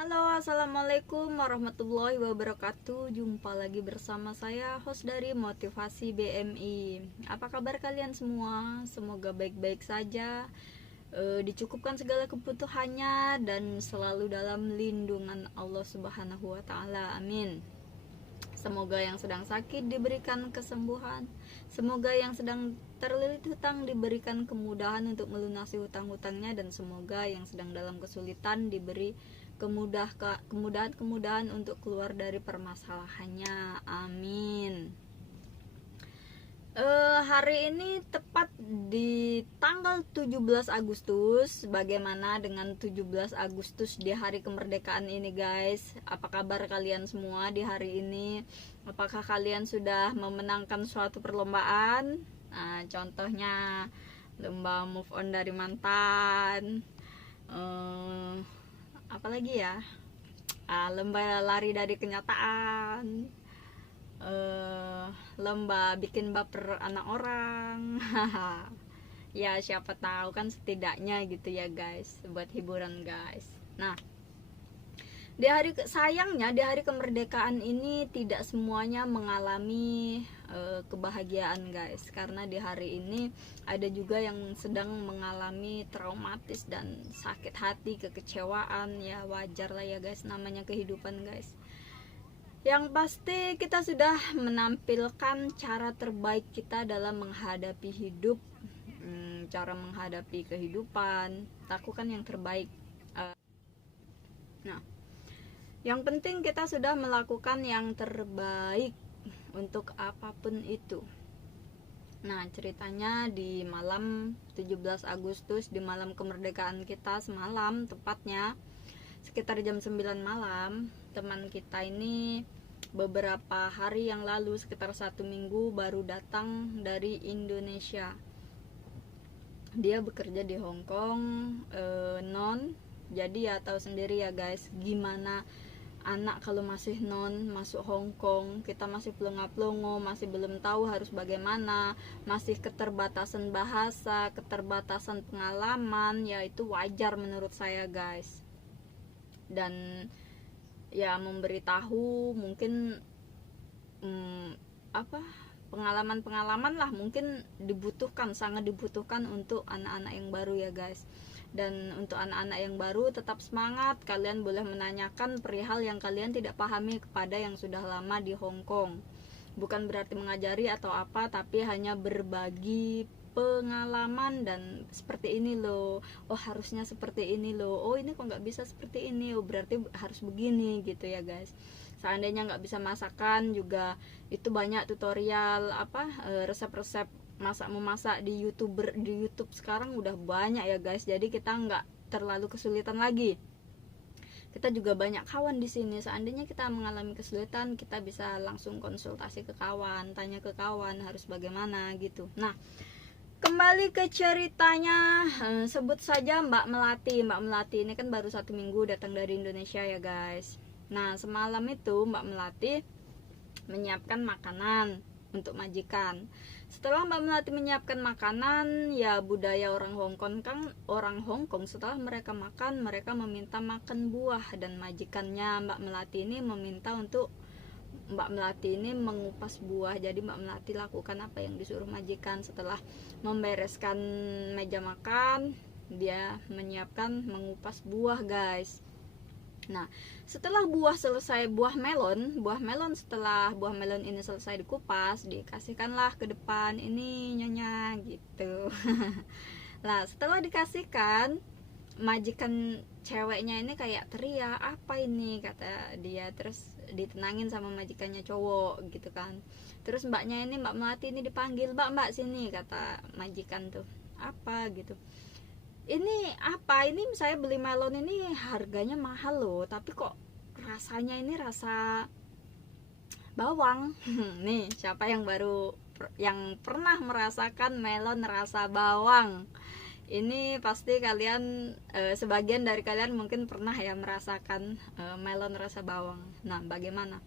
Halo, assalamualaikum warahmatullahi wabarakatuh. Jumpa lagi bersama saya, host dari Motivasi BMI. Apa kabar kalian semua? Semoga baik-baik saja, dicukupkan segala kebutuhannya dan selalu dalam lindungan Allah Subhanahu wa Ta'ala. Amin. Semoga yang sedang sakit diberikan kesembuhan. Semoga yang sedang terlilit hutang diberikan kemudahan untuk melunasi hutang-hutangnya, dan semoga yang sedang dalam kesulitan diberi kemudahan untuk keluar dari permasalahannya. Amin. Hari ini tepat di tanggal 17 Agustus. Bagaimana dengan 17 Agustus di hari kemerdekaan ini, guys? Apa kabar kalian semua di hari ini? Apakah kalian sudah memenangkan suatu perlombaan? Nah, contohnya lomba move on dari mantan, apalagi ya, lomba lari dari kenyataan, lomba bikin baper anak orang. Ya siapa tahu kan, setidaknya gitu ya guys, buat hiburan guys. Nah, sayangnya di hari kemerdekaan ini tidak semuanya mengalami kebahagiaan guys, karena di hari ini ada juga yang sedang mengalami traumatis dan sakit hati, kekecewaan. Ya wajar lah ya guys, namanya kehidupan guys. Yang pasti kita sudah menampilkan cara terbaik kita dalam menghadapi hidup, cara menghadapi kehidupan, lakukan yang terbaik. Nah, yang penting kita sudah melakukan yang terbaik untuk apapun itu. Nah, ceritanya di malam 17 Agustus, di malam kemerdekaan kita, semalam tepatnya sekitar jam 9 malam, teman kita ini beberapa hari yang lalu, sekitar 1 minggu, baru datang dari Indonesia. Dia bekerja di Hong Kong, jadi ya tahu sendiri ya guys, gimana anak kalau masih masuk Hong Kong, kita masih pelongo-pelongo, masih belum tahu harus bagaimana, masih keterbatasan bahasa, keterbatasan pengalaman. Ya itu wajar menurut saya guys. Dan ya memberitahu mungkin pengalaman-pengalaman lah mungkin dibutuhkan, sangat dibutuhkan untuk anak-anak yang baru ya guys. Dan untuk anak-anak yang baru, tetap semangat. Kalian boleh menanyakan perihal yang kalian tidak pahami kepada yang sudah lama di Hong Kong. Bukan berarti mengajari atau apa, tapi hanya berbagi pengalaman. Dan seperti ini loh, oh harusnya seperti ini loh, oh ini kok nggak bisa seperti ini, oh berarti harus begini gitu ya guys. Seandainya nggak bisa masakan juga, itu banyak tutorial resep-resep memasak di YouTube sekarang udah banyak ya guys. Jadi kita nggak terlalu kesulitan lagi. Kita juga banyak kawan di sini. Seandainya kita mengalami kesulitan, kita bisa langsung konsultasi ke kawan, tanya ke kawan harus bagaimana gitu. Nah, kembali ke ceritanya, sebut saja Mbak Melati. Mbak Melati ini kan baru 1 minggu datang dari Indonesia ya guys. Nah, semalam itu Mbak Melati menyiapkan makanan untuk majikan. Setelah Mbak Melati menyiapkan makanan, ya budaya orang Hong Kong setelah mereka makan, mereka meminta makan buah, dan majikannya Mbak Melati ini meminta untuk Mbak Melati ini mengupas buah. Jadi Mbak Melati lakukan apa yang disuruh majikan. Setelah membereskan meja makan, dia menyiapkan mengupas buah guys. Nah, setelah buah melon, setelah buah melon ini selesai dikupas, dikasihkanlah ke depan ini nyonya gitu. Nah, setelah dikasihkan, majikan ceweknya ini kayak teriak, apa ini kata dia. Terus ditenangin sama majikannya cowok gitu kan. Terus Mbak Melati ini dipanggil, mbak sini, kata majikan tuh. Apa gitu, ini apa, ini saya beli melon ini harganya mahal loh, tapi kok rasanya ini rasa bawang. Nih, siapa yang pernah merasakan melon rasa bawang? Ini pasti kalian, sebagian dari kalian mungkin pernah ya merasakan melon rasa bawang. Nah, bagaimana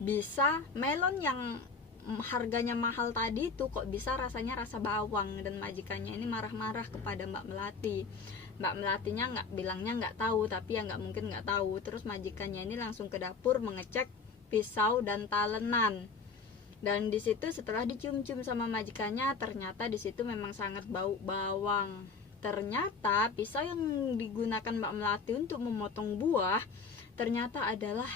bisa melon yang harganya mahal tadi tuh kok bisa rasanya rasa bawang? Dan majikannya ini marah-marah kepada Mbak Melati. Mbak Melatinya bilangnya nggak tahu, tapi ya nggak mungkin nggak tahu. Terus majikannya ini langsung ke dapur mengecek pisau dan talenan. Dan di situ setelah dicium-cium sama majikannya, ternyata di situ memang sangat bau bawang. Ternyata pisau yang digunakan Mbak Melati untuk memotong buah ternyata adalah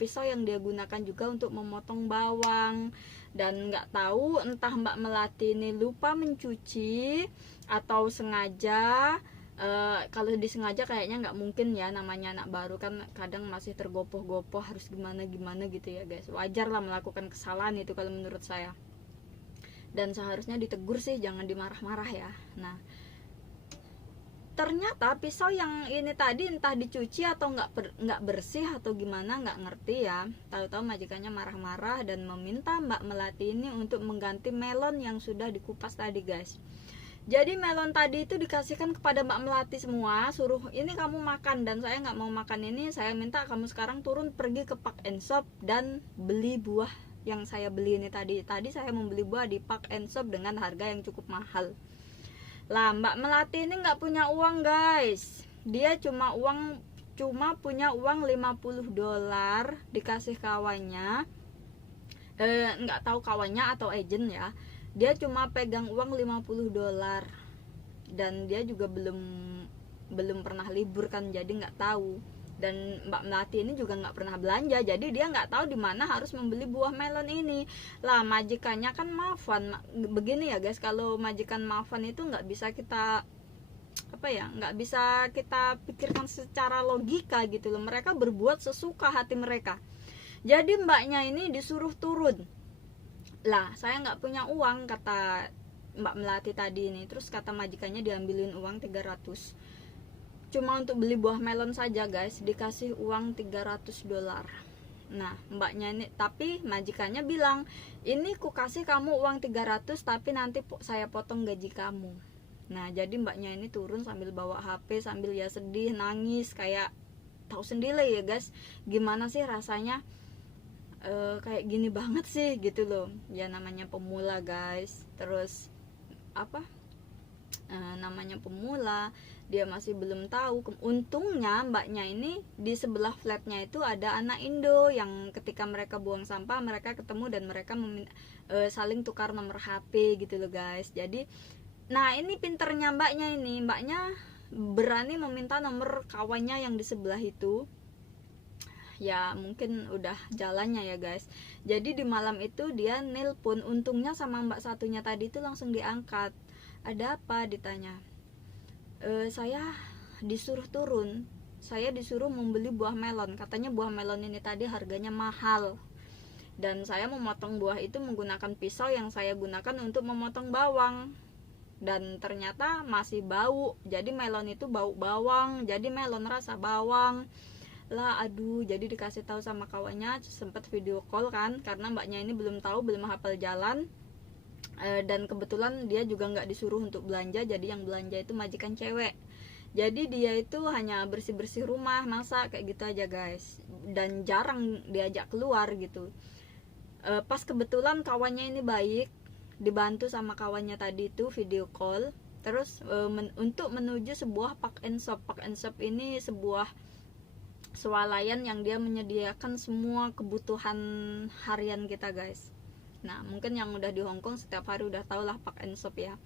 pisau yang dia gunakan juga untuk memotong bawang. Dan nggak tahu entah Mbak Melati ini lupa mencuci atau sengaja. Kalau disengaja kayaknya nggak mungkin ya, namanya anak baru kan kadang masih tergopoh-gopoh harus gimana gitu ya guys. Wajar lah melakukan kesalahan itu kalau menurut saya, dan seharusnya ditegur sih, jangan dimarah-marah ya. Nah, ternyata pisau yang ini tadi entah dicuci atau nggak bersih atau gimana, nggak ngerti ya. Tahu-tahu majikannya marah-marah dan meminta Mbak Melati ini untuk mengganti melon yang sudah dikupas tadi guys. Jadi melon tadi itu dikasihkan kepada Mbak Melati semua, suruh ini kamu makan, dan saya nggak mau makan ini. Saya minta kamu sekarang turun pergi ke Park and Shop dan beli buah yang saya beli ini tadi. Tadi saya membeli buah di Park and Shop dengan harga yang cukup mahal. Lah Mbak Melati ini nggak punya uang guys. Dia cuma punya uang $50 dikasih kawannya. Nggak tahu kawannya atau agent ya. Dia cuma pegang uang $50 dan dia juga belum pernah libur kan, jadi nggak tahu. Dan Mbak Melati ini juga nggak pernah belanja, jadi dia nggak tahu di mana harus membeli buah melon ini. Lah majikannya kan maafan begini ya guys, kalau majikan maafan itu nggak bisa kita nggak bisa kita pikirkan secara logika gitu loh. Mereka berbuat sesuka hati mereka. Jadi mbaknya ini disuruh turun. Lah saya nggak punya uang kata Mbak Melati tadi ini. Terus kata majikannya diambilin uang 300 cuma untuk beli buah melon saja guys, dikasih uang $300. Nah mbaknya ini, tapi majikannya bilang ini ku kasih kamu uang 300 tapi nanti saya potong gaji kamu. Nah jadi mbaknya ini turun sambil bawa HP, sambil ya sedih, nangis, kayak tahu sendiri ya guys gimana sih rasanya kayak gini banget sih gitu loh ya, namanya pemula guys. Terus namanya pemula, dia masih belum tahu. Untungnya mbaknya ini di sebelah flatnya itu ada anak Indo yang ketika mereka buang sampah mereka ketemu dan mereka saling tukar nomor HP gitu loh guys. Jadi nah ini pinternya mbaknya ini, mbaknya berani meminta nomor kawannya yang di sebelah itu. Ya mungkin udah jalannya ya guys. Jadi di malam itu dia nelpon, untungnya sama mbak satunya tadi itu langsung diangkat. Ada apa ditanya. Saya disuruh turun, saya disuruh membeli buah melon, katanya buah melon ini tadi harganya mahal dan saya memotong buah itu menggunakan pisau yang saya gunakan untuk memotong bawang, dan ternyata masih bau. Jadi melon itu bau bawang, jadi melon rasa bawang lah. Aduh, jadi dikasih tahu sama kawannya, sempat video call kan karena mbaknya ini belum tahu, belum hafal jalan. Dan kebetulan dia juga nggak disuruh untuk belanja, jadi yang belanja itu majikan cewek. Jadi dia itu hanya bersih-bersih rumah, masak, kayak gitu aja guys, dan jarang diajak keluar gitu. Pas kebetulan kawannya ini baik, dibantu sama kawannya tadi itu video call. Terus untuk menuju sebuah Park and Shop. Park and Shop ini sebuah swalayan yang dia menyediakan semua kebutuhan harian kita guys. Nah mungkin yang udah di Hongkong setiap hari udah tau lah Park and Shop ya.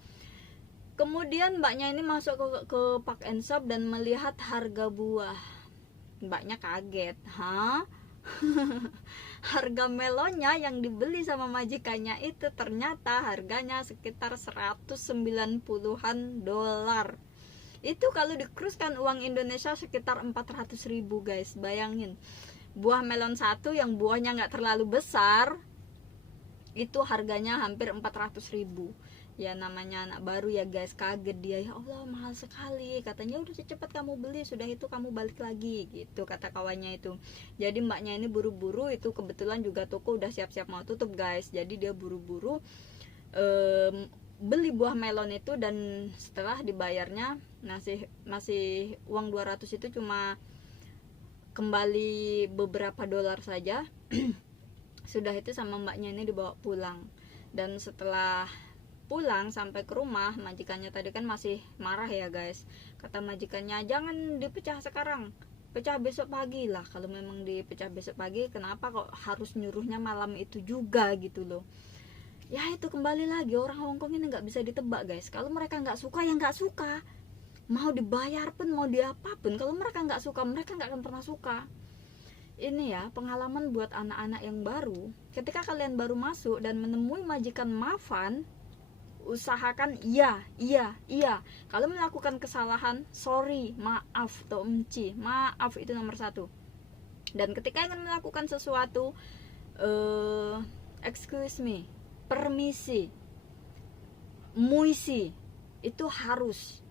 Kemudian mbaknya ini masuk ke Park and Shop dan melihat harga buah. Mbaknya kaget, hah? Harga melonnya yang dibeli sama majikannya itu ternyata harganya sekitar 190-an dolar. Itu kalau dikuruskan uang Indonesia sekitar 400.000 guys. Bayangin, buah melon satu yang buahnya nggak terlalu besar itu harganya hampir 400.000. Ya namanya anak baru ya guys, kaget dia, ya Allah mahal sekali. Katanya udah cepat kamu beli, sudah itu kamu balik lagi gitu kata kawannya itu. Jadi mbaknya ini buru-buru, itu kebetulan juga toko udah siap-siap mau tutup guys. Jadi dia buru-buru beli buah melon itu, dan setelah dibayarnya masih uang 200 itu cuma kembali beberapa dolar saja. Sudah itu sama mbaknya ini dibawa pulang. Dan setelah pulang sampai ke rumah, majikannya tadi kan masih marah ya guys. Kata majikannya, jangan dipecah sekarang, pecah besok pagi lah. Kalau memang dipecah besok pagi, kenapa kok harus nyuruhnya malam itu juga gitu loh. Ya itu kembali lagi, orang Hongkong ini nggak bisa ditebak guys. Kalau mereka nggak suka ya nggak suka, mau dibayar pun mau diapapun, kalau mereka nggak suka, mereka nggak akan pernah suka. Ini ya pengalaman buat anak-anak yang baru. Ketika kalian baru masuk dan menemui majikan maafan, usahakan iya. Kalau melakukan kesalahan, sorry, maaf, tomci, maaf itu nomor satu. Dan ketika ingin melakukan sesuatu, excuse me, permisi, muisi, itu harus.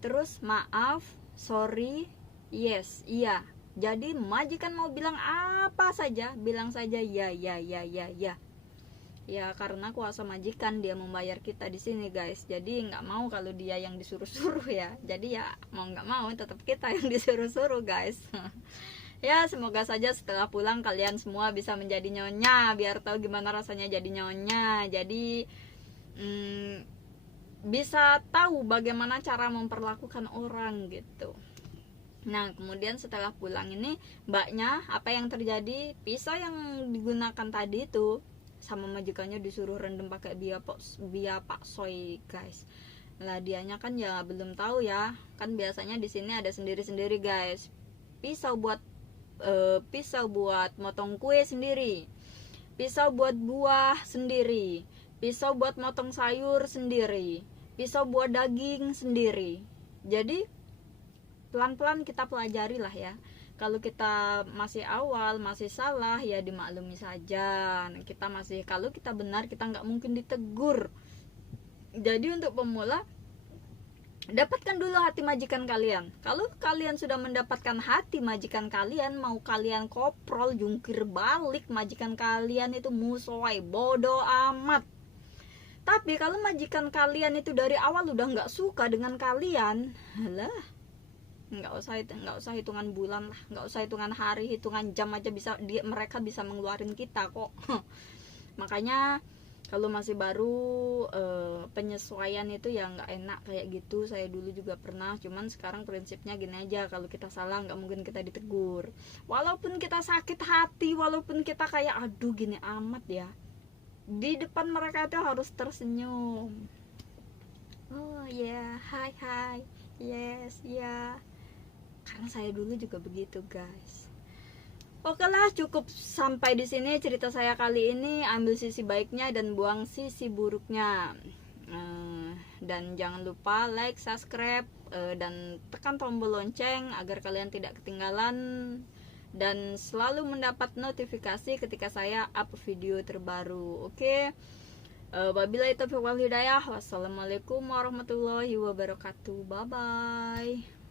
Terus maaf, sorry, yes, iya. Jadi majikan mau bilang apa saja, bilang saja ya. Ya karena kuasa majikan, dia membayar kita di sini guys. Jadi nggak mau kalau dia yang disuruh-suruh ya. Jadi ya mau nggak mau tetap kita yang disuruh-suruh guys. Ya semoga saja setelah pulang kalian semua bisa menjadi nyonya, biar tahu gimana rasanya jadi nyonya. Jadi bisa tahu bagaimana cara memperlakukan orang gitu. Nah kemudian setelah pulang ini, mbaknya apa yang terjadi, pisau yang digunakan tadi itu sama majikannya disuruh rendam pakai bia pak soy guys. Lah dianya kan ya belum tahu ya, kan biasanya di sini ada sendiri-sendiri guys. Pisau buat motong kue sendiri, pisau buat buah sendiri, pisau buat motong sayur sendiri, pisau buat daging sendiri. Jadi pelan-pelan kita pelajari lah ya. Kalau kita masih awal, masih salah ya dimaklumi saja. Kalau kita benar, kita nggak mungkin ditegur. Jadi untuk pemula, dapatkan dulu hati majikan kalian. Kalau kalian sudah mendapatkan hati majikan kalian, mau kalian koprol, jungkir balik majikan kalian itu musuhai, bodoh amat. Tapi kalau majikan kalian itu dari awal udah nggak suka dengan kalian, alah, nggak usah hitungan bulan lah, nggak usah hitungan hari, hitungan jam aja mereka bisa mengeluarin kita kok. Makanya kalau masih baru, penyesuaian itu ya nggak enak kayak gitu. Saya dulu juga pernah, cuman sekarang prinsipnya gini aja, kalau kita salah nggak mungkin kita ditegur. Walaupun kita sakit hati, walaupun kita kayak aduh gini amat ya, di depan mereka itu harus tersenyum. Oh ya, yeah. Hai, yes, ya yeah. Karena saya dulu juga begitu guys. Oke lah, cukup sampai di sini cerita saya kali ini. Ambil sisi baiknya dan buang sisi buruknya. Dan jangan lupa like, subscribe, dan tekan tombol lonceng agar kalian tidak ketinggalan dan selalu mendapat notifikasi ketika saya up video terbaru. Oke. Wabillahi taufiq wal hidayah. Wassalamualaikum warahmatullahi wabarakatuh. Bye bye.